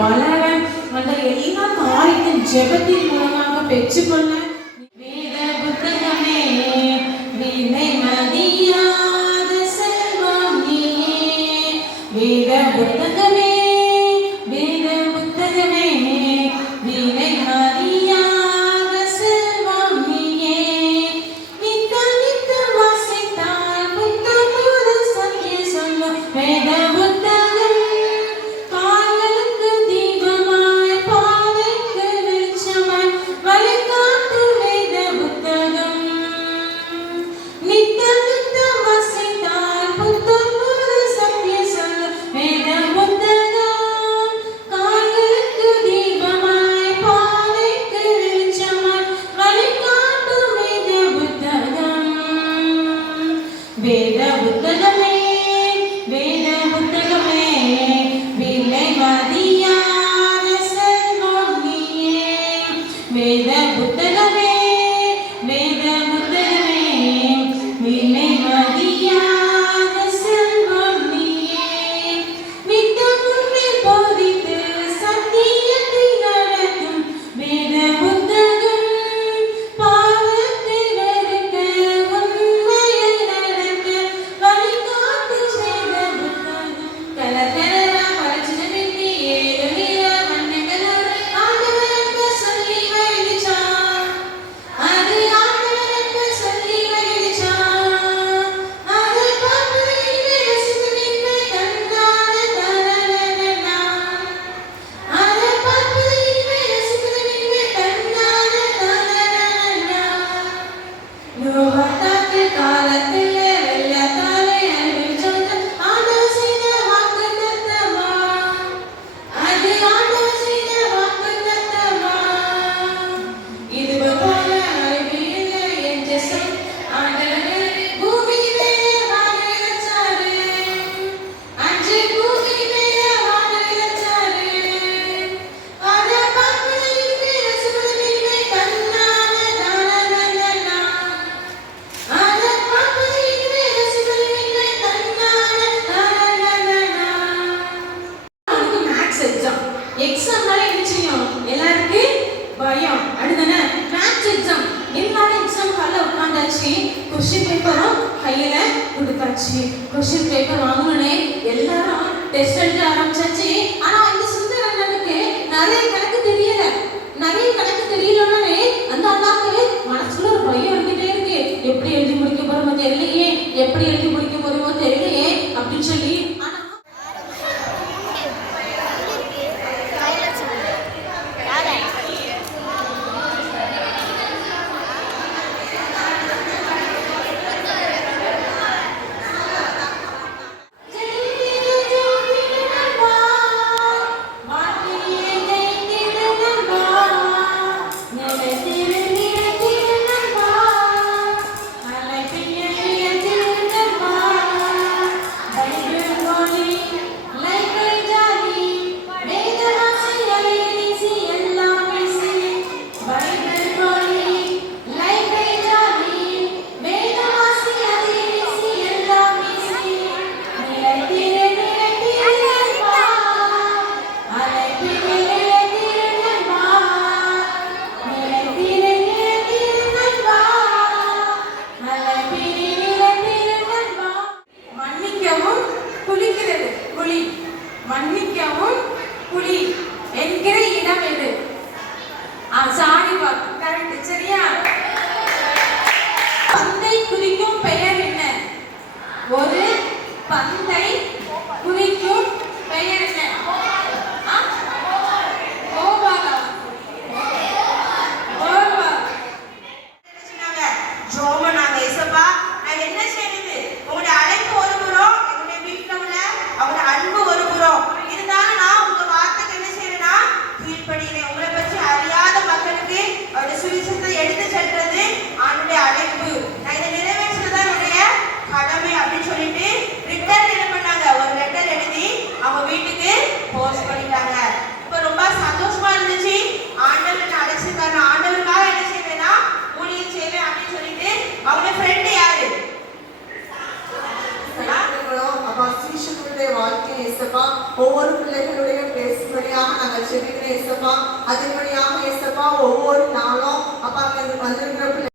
வளர அந்த எல்லா காரியத்தின் ஜெபத்தின் மூலமாக பெற்றுக்கொள்ள வேத புத்தகமே விலை மதியாத செல்வம் நீயே. வேத புத்தகமே வேத புத்தகமே விலை மதியாத செல்வம் நீயே. நித்தம் நித்தம் வாசித்தால் புத்தம் புது சத்திய சொல்லும் வேத புத்தகம் கால்களுக்கு தீபமாய் பாதைக்கு வெளிச்சமாய் வழிகாட்டு வேத புத்தகம். நித்தம் நித்தம் வாசித்தால் புத்தம் புது சத்திய சொல்லும் வேத புத்தகம் கால்களுக்கு தீபமாய் பாதைக்கு வெளிச்சமாய் வழிகாட்டு வேத புத்தகம். வேத புத்தகமே வேத புத்தகமே விலை மதியாத செல்வம் நீயே. வேத புத்தகமே வேத புத்தகமே விலை மதியாத செல்வம் நீயே. நித்தம் உன்னை போதித்து சத்தியத்தை நடத்தும் வேத புத்தகம் பாவத்தை வெறுக்க உண்மையை நடக்க வழிகாட்டு வேத புத்தகம். கலகலரா பரிசுத்த விண்ணி ஏழுநிற மன்னகனோடு ஆண்டவருக்கு சொல்லி வெளிச்சான். அது ஆண்டவருக்கு சொல்லி வெளிச்சான். அதை பார்ப்பதிலே ரசித்து நின்று கண்டான தரரரனா. அதை பார்ப்பதிலே ரசித்து நின்று கண்டான தரரரனா. நோவாத்தாக்கு காலத்திலே வெள்ளத்தாலே அன்பில் சொந்த ஆண்டவர் செய்த வாக்குத்தத்தமா. அது ஆண்டவர் செய்த வாக்குத்தத்தமா. இதுபோல அறிவியல்ல என் ஜெசம் ஆண்டவரே பூமியிலே வாழ வச்சாரு. அன்று பூமி மேல வாழ வச்சாரு. அதை பார்ப்பதிலே ரசிப்பதிலே கண்ணான தானதனா. அதை பார்ப்பதிலே ரசிப்பதிலே கண்ணான தானதனா. அவனுக்கு மேக்ஸ் எக்ஸாம்னால என்ன செய்யும்? எல்லாருக்கும் பயம். அடுத்தானே மேக்ஸ் எக்ஸாம். எல்லாரும் எக்ஸாம் ஹாலில் உட்காந்தாச்சு. கொஸ்டின் பேப்பரும் கையில கொடுத்தாச்சு. கொஸ்டின் பேப்பர் வாங்கினோடனே எல்லாரும் டெஸ்ட் எழுத ஆரம்பிச்சாச்சு. ஆனா இந்த சுந்தர அண்ணனுக்கு நிறைய கணக்கு தெரியல. நிறைய கணக்கு தெரியலன்னே அந்த அண்ணாக்கு மனசுக்குள்ள ஒரு பயம் இருந்துட்டே இருக்கு. எப்படி எழுதி முடிக்க போறோமோ தெரியலையே, எப்படி எழுதி முடிக்க போறோமோ தெரியலையே அப்படின்னு சொல்லி. ஆனா மன்னிக்கவும் புலி என்கிற இடம் எது? சாரி பாக்கு கரெக்ட். சரியா? பந்தை குறிக்கும் பெயர் என்ன? ஒரு பந்தை குறிக்கும் பெயர் என்ன? கோபாலா. கோபா. ஜோமனாங்க இசப்பா நான் என்ன செய்யுது? உங்களுடைய அழைப்பு ஒரு புறம், என்னுடைய வீட்டில் உள்ள அவங்க அன்பு ஒரு புறம். இருந்தாலும் நான் உங்க வார்த்தைக்கு என்ன செய்யறேன்னா கீழ்ப்படிகிறேன். உங்களை பற்றி அறியாத மக்களுக்கு அவருடைய சுவிசேஷத்தை எடுத்து செல்றது அவனுடைய அழைப்பு. நான் இதை நிறைவேற்றுறதுதான் என்னுடைய கடமை அப்படின்னு சொல்லிட்டு ரிட்டர்ன் என்ன பண்ணாங்க? ஒரு லெட்டர் எழுதி அவங்க வீட்டுக்கு போஸ்ட் பண்ணிட்டாங்க. இப்போ ரொம்ப சந்தோஷமா இருந்துச்சு. ஆண்டவர் அழைச்சிருக்காங்க. ஆண்டவருக்காக என்ன செய்வேன்னா ஊழியம் செய்வேன் அப்படின்னு சொல்லிட்டு அவங்க ஃப்ரெண்டு யாரு? அப்பா சீஷர்களுடைய வாழ்க்கை இயேசுப்பா ஒவ்வொரு பிள்ளைகளுடைய பேசும்படியாக நாங்கள் அதன்படியாக இயேசப்பா ஒவ்வொரு